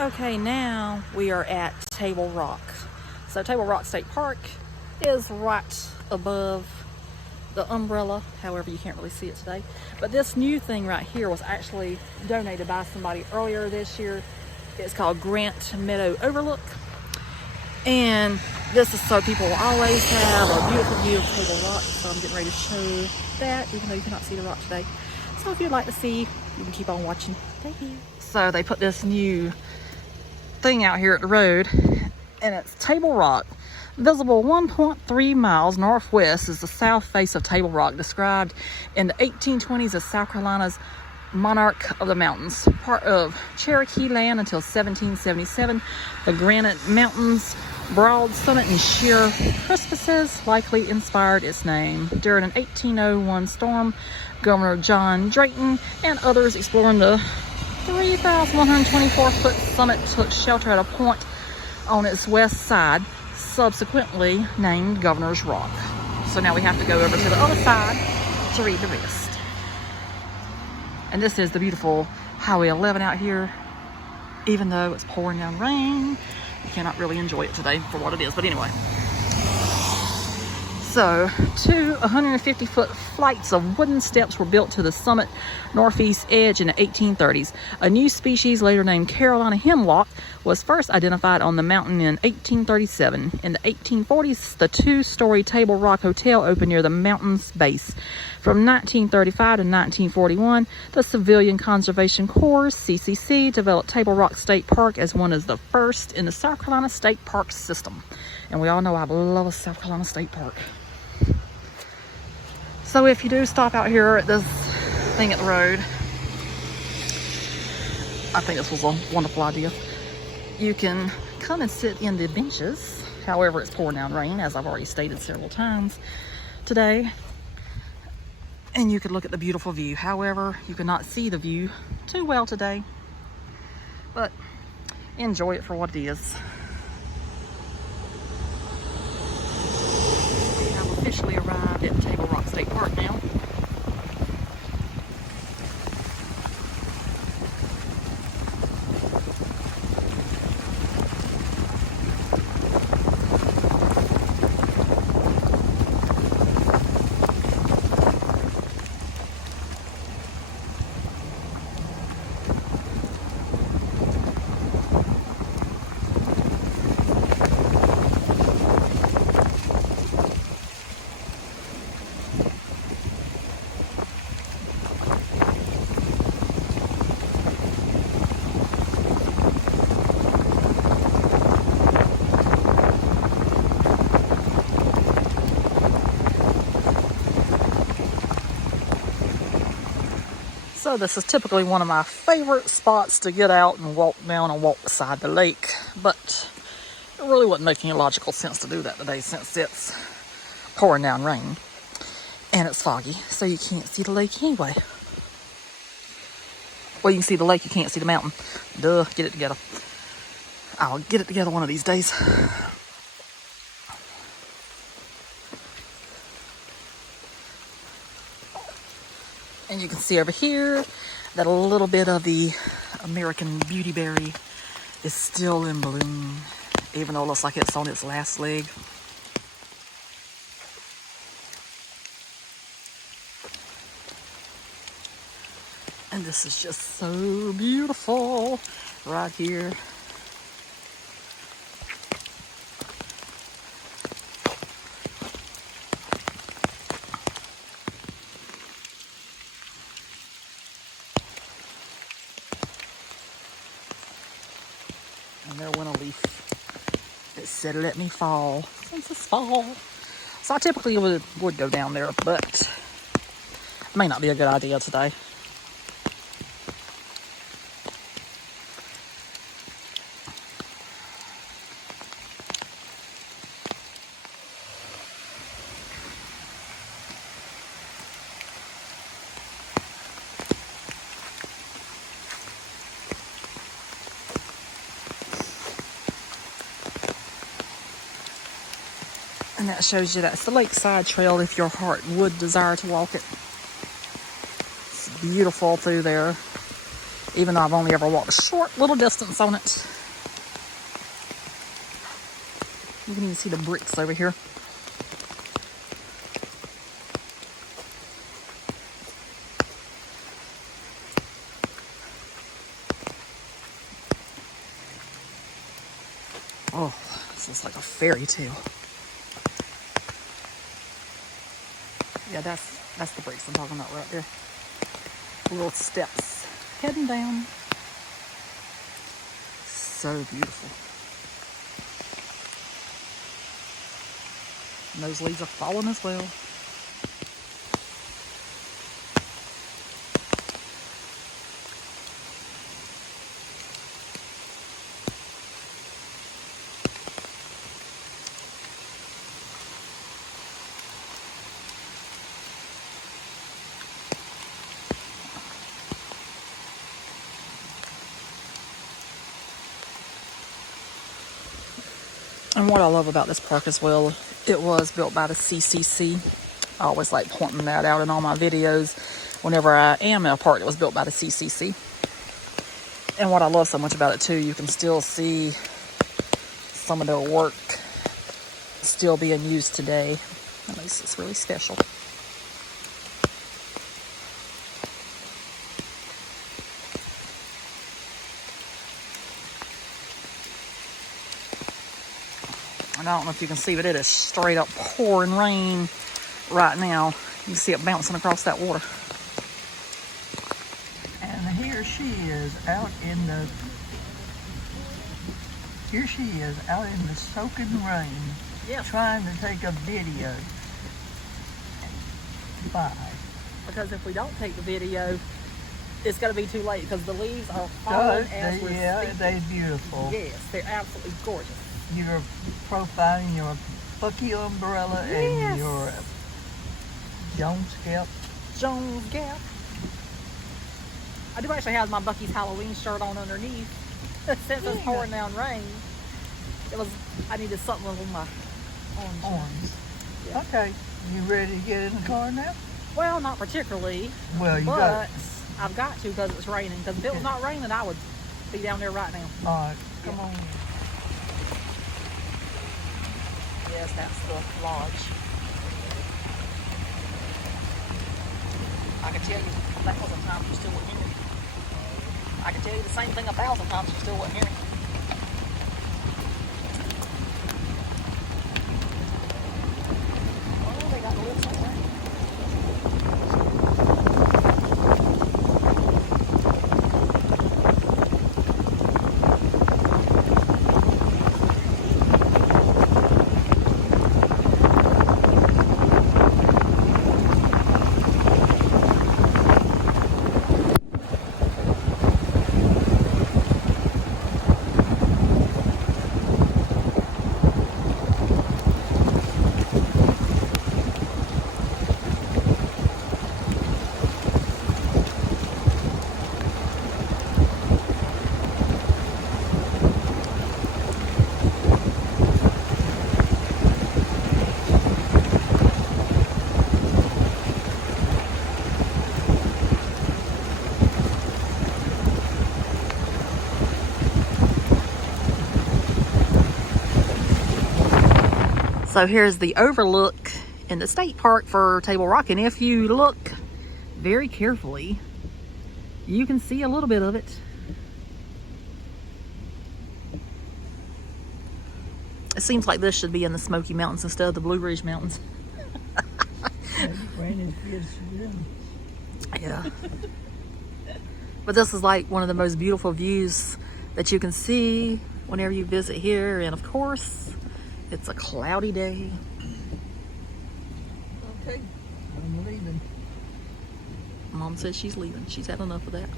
Okay, now we are at Table Rock. So Table Rock State Park is right above the umbrella. However, you can't really see it today. But this new thing right here was actually donated by somebody earlier this year. It's called Grant Meadow Overlook. And this is so people will always have a beautiful view of Table Rock. So I'm getting ready to show that, even though you cannot see the rock today. So if you'd like to see, you can keep on watching. Thank you. So they put this new thing out here at the road, and it's Table Rock. Visible 1.3 miles northwest is the south face of Table Rock, described in the 1820s as South Carolina's monarch of the mountains, part of Cherokee land until 1777. The Granite Mountains, broad summit and sheer precipices likely inspired its name. During an 1801 storm, Governor John Drayton and others exploring the 3,124-foot summit took shelter at a point on its west side, subsequently named Governor's Rock. So now we have to go over to the other side to read the rest. And this is the beautiful Highway 11 out here. Even though it's pouring down rain, you cannot really enjoy it today for what it is. But anyway. So, two 150-foot flights of wooden steps were built to the summit northeast edge in the 1830s. A new species, later named Carolina hemlock, was first identified on the mountain in 1837. In the 1840s, the two-story Table Rock Hotel opened near the mountain's base. From 1935 to 1941, the Civilian Conservation Corps, CCC, developed Table Rock State Park as one of the first in the South Carolina State Park system. And we all know I love a South Carolina State Park. So if you do stop out here at this thing at the road, I think this was a wonderful idea. You can come and sit in the benches. However, it's pouring down rain, as I've already stated several times today. And you could look at the beautiful view. However, you cannot see the view too well today. But enjoy it for what it is. We have officially arrived at Table Rock State Park now. So this is typically one of my favorite spots to get out and walk down and walk beside the lake, but it really wouldn't make any logical sense to do that today since it's pouring down rain and it's foggy, so you can't see the lake anyway. Well, you can see the lake, you can't see the mountain. Duh, get it together. I'll get it together one of these days. And you can see over here that a little bit of the American beautyberry is still in bloom, even though it looks like it's on its last leg. And this is just so beautiful right here. And there went a leaf that said, "Let me fall," since it's fall. So I typically would go down there, but it may not be a good idea today. And that shows you that's the lakeside trail if your heart would desire to walk it. It's beautiful through there. even though I've only ever walked a short little distance on it. You can even see the bricks over here. Oh, this is like a fairy tale. Yeah, that's the bricks I'm talking about right there. Little steps heading down. So beautiful. And those leaves are falling as well. And what I love about this park as well, it was built by the CCC. I always like pointing that out in all my videos whenever I am in a park that was built by the CCC. And what I love so much about it too, you can still see some of their work still being used today. That makes this really special. And I don't know if you can see, but it is straight up pouring rain right now. You can see it bouncing across that water. And here she is out in the soaking rain. Yeah. Trying to take a video. Bye. Because if we don't take the video, it's going to be too late because the leaves are falling as we're speaking. They're beautiful. Yes, they're absolutely gorgeous. You're profiling your Bucky umbrella and your Jones Gap. Jones Gap. I do actually have my Bucky's Halloween shirt on underneath. Since it's pouring down rain, I needed something on my arms. Yeah. Okay, you ready to get in the car now? Well, not particularly. Well, I've got to because it's raining. Because if it was not raining, I would be down there right now. All right, come on. Yes, that's the lodge. I can tell you 1,000 times you still wouldn't hear me. I can tell you the same thing 1,000 times you still wouldn't hear me. Oh, they got the lips on there. So here's the overlook in the state park for Table Rock, and if you look very carefully, you can see a little bit of it. It seems like this should be in the Smoky Mountains instead of the Blue Ridge Mountains. Yeah. But this is like one of the most beautiful views that you can see whenever you visit here, and of course, it's a cloudy day. Okay, I'm leaving. Mom says she's leaving. She's had enough of that.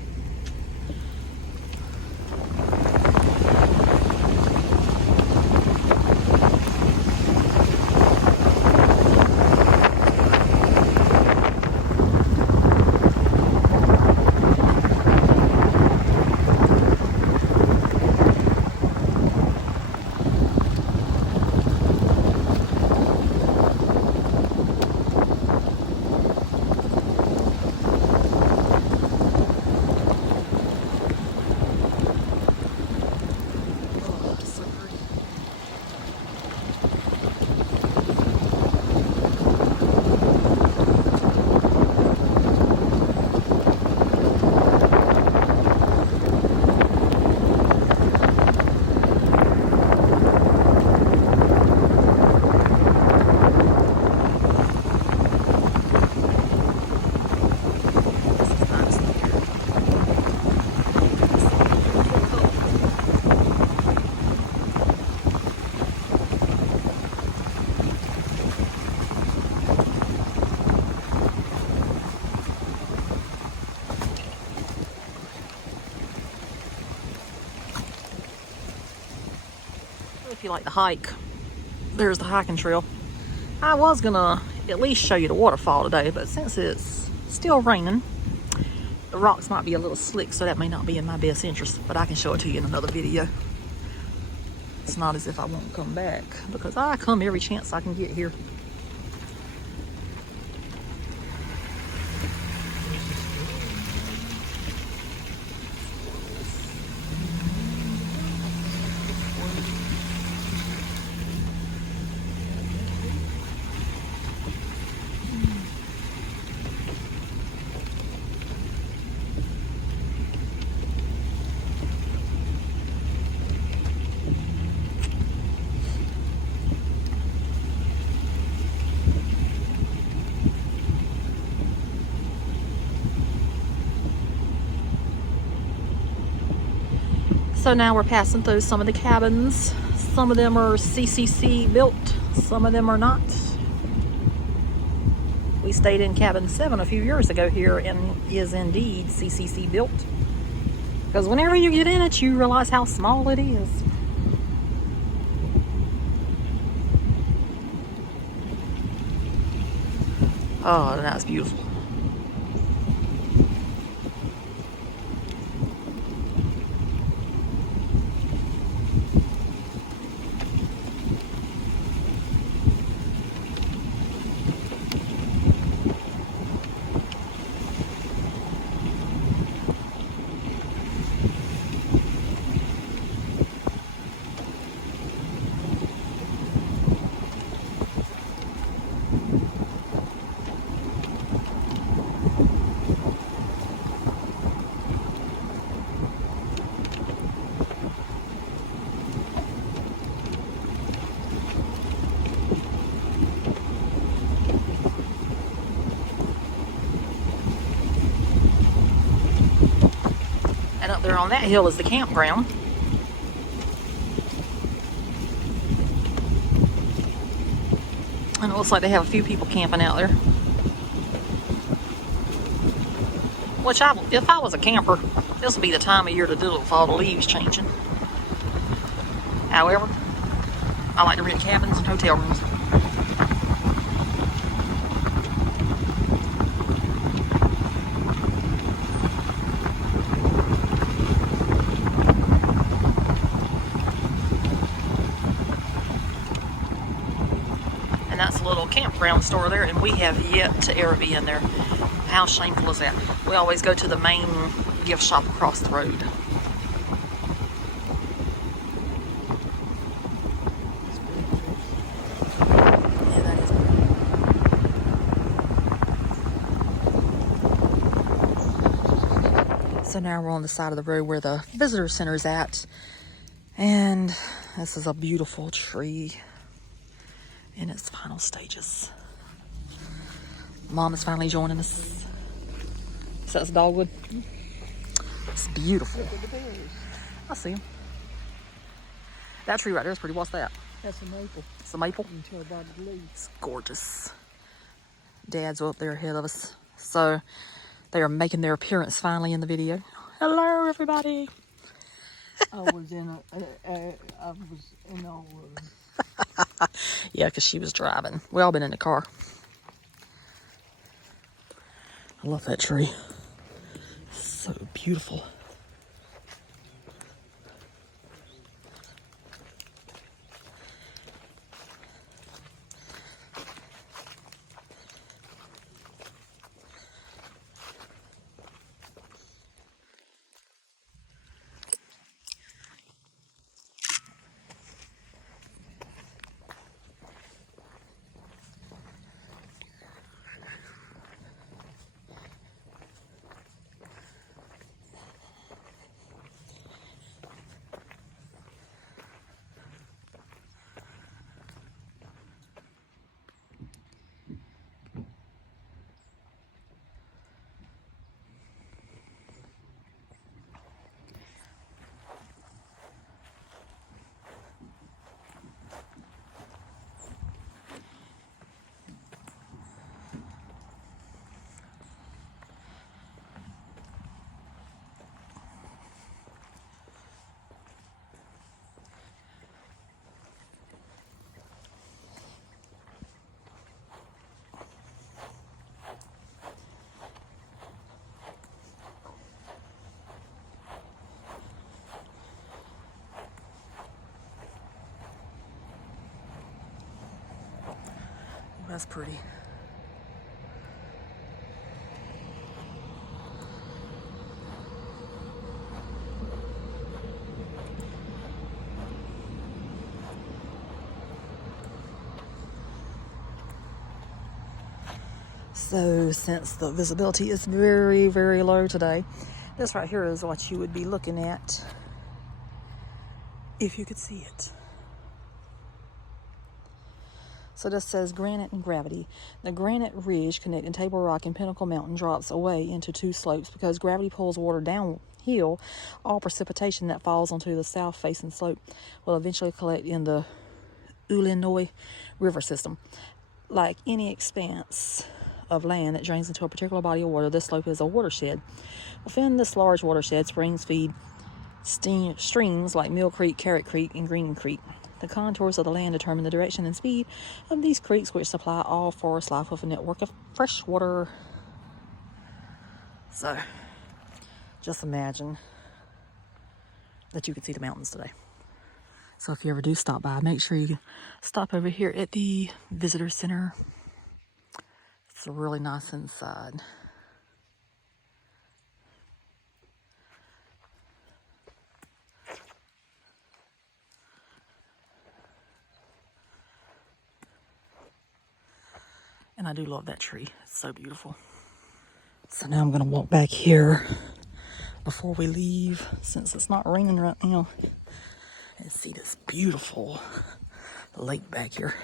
if you like to hike, there's the hiking trail. I was gonna at least show you the waterfall today, but since it's still raining, the rocks might be a little slick, so that may not be in my best interest, but I can show it to you in another video. It's not as if I won't come back, because I come every chance I can get here. So now we're passing through some of the cabins. Some of them are CCC built, some of them are not. We stayed in cabin 7 a few years ago here and is indeed CCC built. Because whenever you get in it, you realize how small it is. Oh, that's beautiful. And up there on that hill is the campground. And it looks like they have a few people camping out there. Which, if I was a camper, this would be the time of year to do it with all the leaves changing. However, I like to rent cabins and hotel rooms. And that's a little campground store there, and we have yet to ever be in there. How shameful is that? We always go to the main gift shop across the road. Yeah, that is pretty. So now we're on the side of the road where the visitor center is at. And this is a beautiful tree in its final stages. Mom is finally joining us. So that's dogwood. It's beautiful. I see him. That tree right there is pretty. What's that? That's a maple. It's a maple. You can tell by the leaves. It's gorgeous. Dad's up there ahead of us. So they are making their appearance finally in the video. Hello, everybody. I was in all of them. Yeah, because she was driving. We all been in the car. I love that tree. So beautiful. That's pretty. So since the visibility is very, very low today, this right here is what you would be looking at if you could see it. So this says granite and gravity. The granite ridge connecting Table Rock and Pinnacle Mountain drops away into two slopes because gravity pulls water downhill. All precipitation that falls onto the south-facing slope will eventually collect in the Illinois River system. Like any expanse of land that drains into a particular body of water, this slope is a watershed. Within this large watershed, springs feed streams like Mill Creek, Carrot Creek, and Green Creek. The contours of the land determine the direction and speed of these creeks, which supply all forest life with a network of fresh water. So, just imagine that you could see the mountains today. So if you ever do stop by, make sure you stop over here at the visitor center. It's really nice inside. And I do love that tree. It's so beautiful. So now I'm going to walk back here before we leave, since it's not raining right now, and see this beautiful lake back here.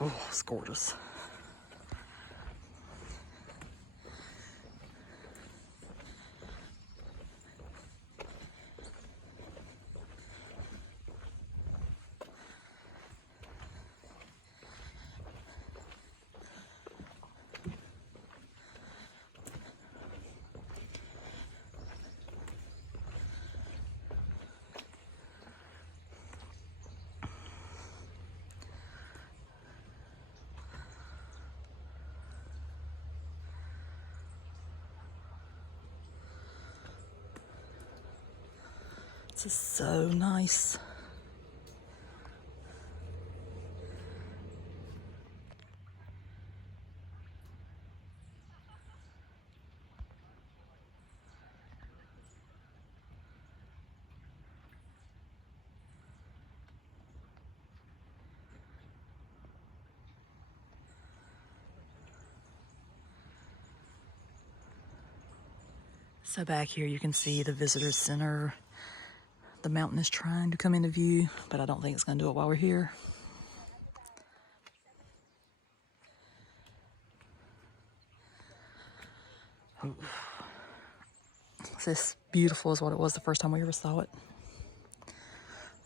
Oh, it's gorgeous. This is so nice. So back here you can see the visitor center. The mountain is trying to come into view, but I don't think it's going to do it while we're here. Ooh. It's as beautiful as what it was the first time we ever saw it,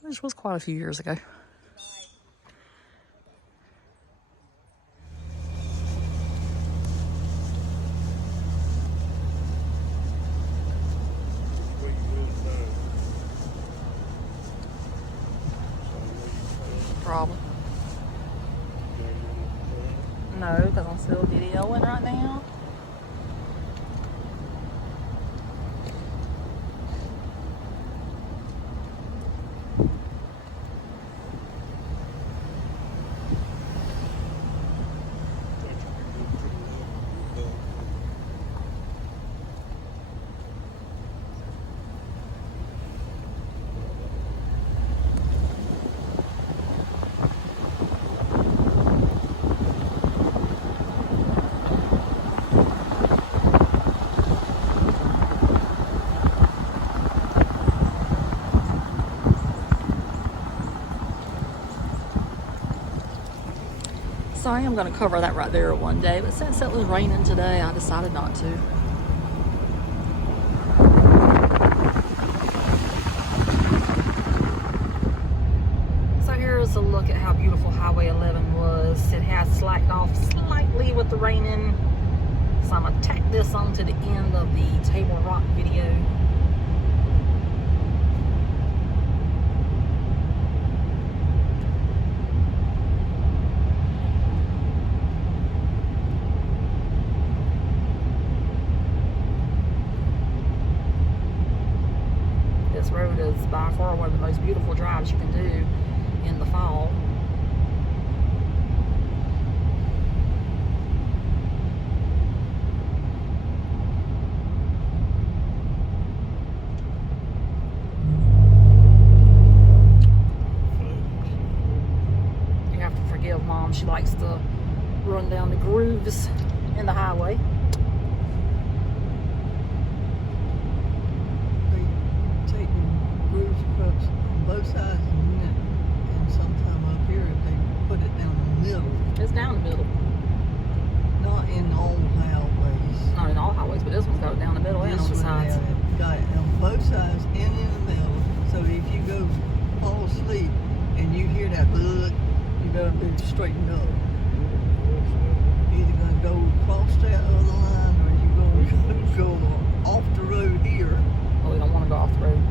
which was quite a few years ago. Problem. No, because I'm still videoing right now. Sorry, I'm going to cover that right there one day, but since it was raining today, I decided not to. So here's a look at how beautiful Highway 11 was. It has slacked off slightly with the raining, so I'm going to tack this onto the end of the Table Rock video. road is by far one of the most beautiful drives you can do in the fall. You have to forgive Mom. She likes to run down the grooves in the highway. Both sides and sometime up here they put it down the middle. It's down the middle. Not in all highways. Not in all highways, but this one's got it down the middle and on the sides. Got it on both sides and in the middle. So if you go fall asleep and you hear that blood, you better be straightened up. You're either gonna go across that other line or you're gonna go off the road here. Well, we don't want to go off the road.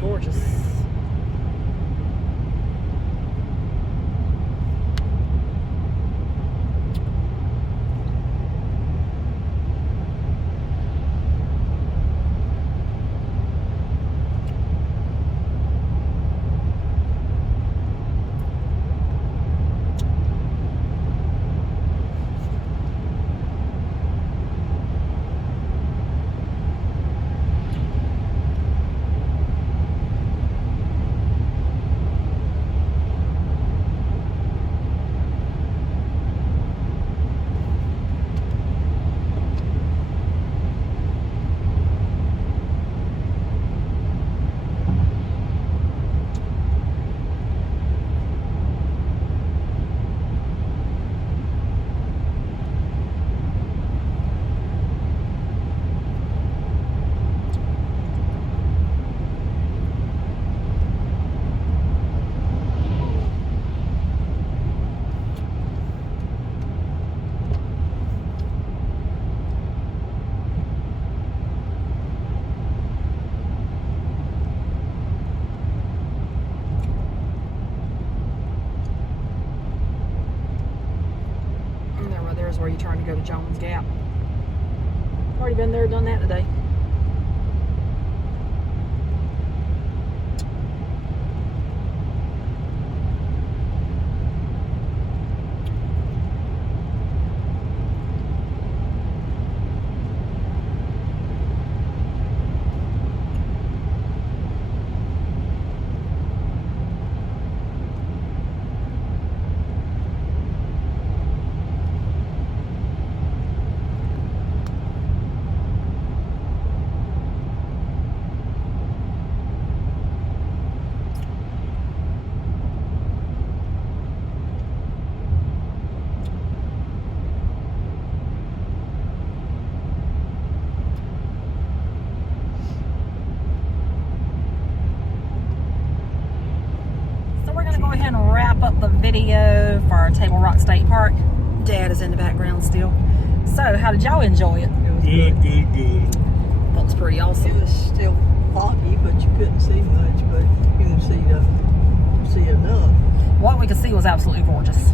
Gorgeous. Where you turn to go to Jones Gap. Already been there, done that today. And wrap up the video for Table Rock State Park. Dad is in the background still. So, how did y'all enjoy it? It was good. That was pretty awesome. It was still foggy, but you couldn't see much, but you can see enough. What we could see was absolutely gorgeous.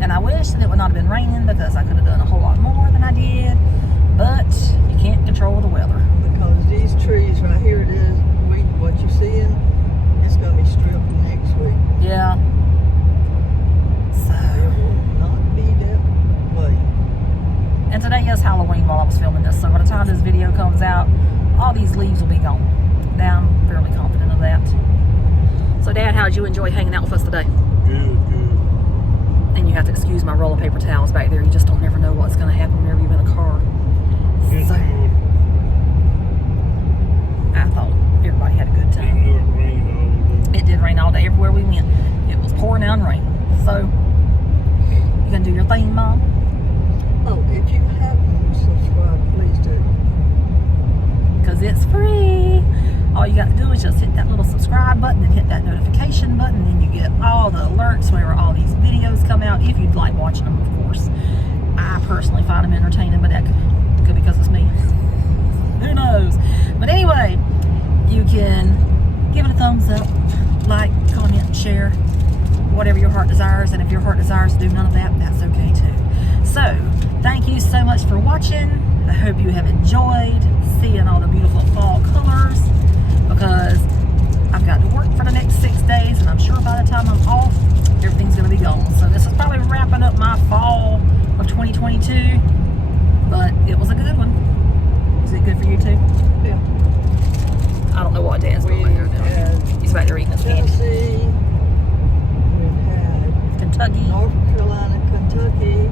And I wish that it would not have been raining because I could have done a whole lot more than I did. But you can't control the weather. Because these trees right here, it is what you're seeing, it's going to be stripped next week. Yeah. So. It will not be that way. And today is Halloween while I was filming this, so by the time this video comes out, all these leaves will be gone. Now I'm fairly confident of that. So, Dad, how did you enjoy hanging out with us today? Good. And you have to excuse my roll of paper towels back there. You just don't ever know what's going to happen whenever you're in a car. Good So, morning. I thought everybody had a good time. Even though it rained all day. It did rain all day everywhere we went. It was pouring down rain. So, you gonna do your thing, Mom? Oh, if you haven't subscribed, please do. Because it's free. All you got to do is just hit that little subscribe button and hit that notification button, and then you get all the alerts whenever all these videos come out, if you'd like watching them, of course. I personally find them entertaining, but that could be because it's me. Who knows? But anyway, you can give it a thumbs up, like, comment, share, whatever your heart desires. And if your heart desires to do none of that, that's okay too. So, thank you so much for watching. I hope you have enjoyed seeing all the beautiful fall colors, because I've got to work for the next 6 days, and I'm sure by the time I'm off, everything's going to be gone. So this is probably wrapping up my fall of 2022, but it was a good one. Is it good for you too? Yeah. I don't know what Dad's doing back there now. He's back there eating his candy. Tennessee. We've had Kentucky. North Carolina, Kentucky,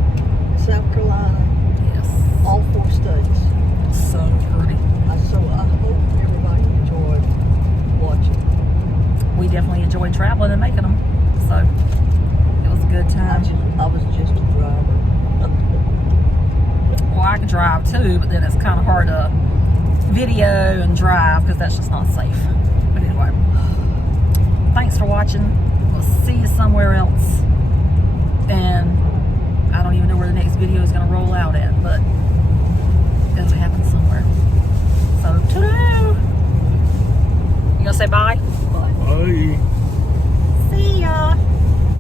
South Carolina, Yes. all 4 states. So pretty. So I hope everybody enjoyed watching. We definitely enjoyed traveling and making them. So it was a good time. I was just a driver. Well, I can drive too, but then it's kind of hard to video and drive because that's just not safe. But anyway, thanks for watching. We'll see you somewhere else. And I don't even know where the next video is going to roll out at, but it'll happen somewhere. So, toodaloo! You gonna say bye? Bye. Bye.